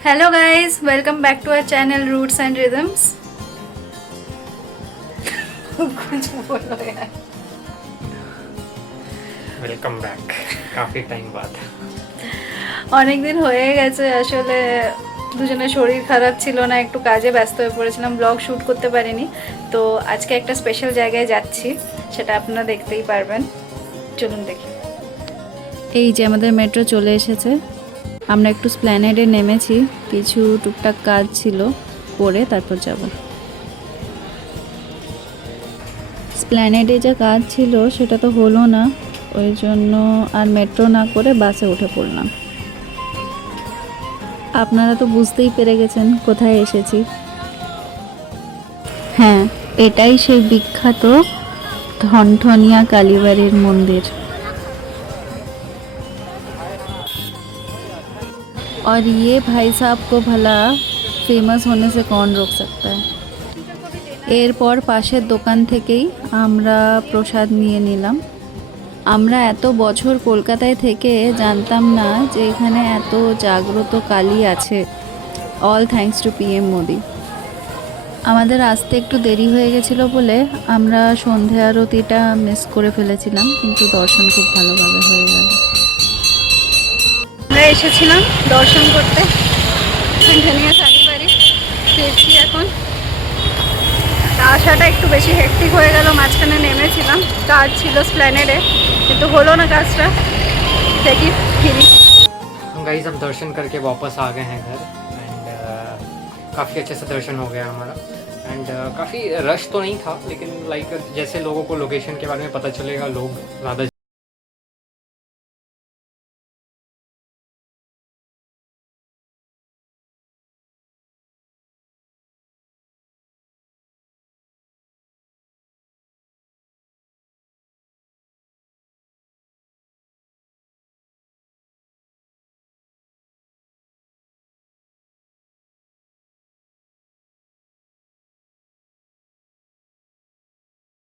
Hello guys, welcome back to our channel Roots and Rhythms. कुछ बोलो यार। Welcome back কাফি time বাদ। অনেক দিন হয়ে গেছে, আসলে দুজনের শরীর খারাপ ছিল না, একটু কাজে ব্যস্ত হয়ে পড়েছিলাম, ব্লগ শ্যুট করতে পারিনি। তো আজকে একটা স্পেশাল জায়গায় যাচ্ছি, সেটা আপনারা দেখতেই পারবেন। চলুন দেখি। এই যে আমাদের মেট্রো চলে এসেছে, আমরা একটু স্প্ল্যানেডে নেমেছি, কিছু টুকটাক কাজ ছিল, করে তারপর যাব। স্প্ল্যানেডে যে কাজ ছিল সেটা তো হলো না, ওই জন্য আর মেট্রো না করে বাসে উঠে পড়লাম। আপনারা তো বুঝতেই পেরে গেছেন কোথায় এসেছি। হ্যাঁ, এটাই সেই বিখ্যাত ধনঠনিয়া কালীবাড়ির মন্দির। और ये भाई साहब को भला फेमस होने से कौन रोक सकता है। এরপর পাশের দোকান থেকেই আমরা প্রসাদ নিয়ে নিলাম। আমরা এত বছর কলকাতায় থেকে জানতাম না যে এখানে এত জাগ্রত কালী আছে। All thanks to PM Modi. আমাদের আসতে একটু দেরি হয়ে গেছিলো বলে আমরা সন্ধে আরতিটা মিস করে ফেলেছিলাম, কিন্তু দর্শন খুব ভালোভাবে হয়ে গেল। আমরা এসেছিলাম দর্শন করতে ধনঠনিয়া কালীবাড়ি, ফিরছি এখন। আসাটা একটু বেশি হেক্টিক হয়ে গেল, মাঝখানে নেমেছিলাম, কাজ ছিল স্প্ল্যানেডে, কিন্তু হলো না কাজটা। দেখি ফিরি। गाइस हम दर्शन करके वापस आ गए हैं घर एंड काफ़ी अच्छे से दर्शन हो गया हमारा एंड काफ़ी रश तो नहीं था, लेकिन लाइक जैसे लोगों को लोकेशन के बारे में पता चलेगा लोग ज़्यादा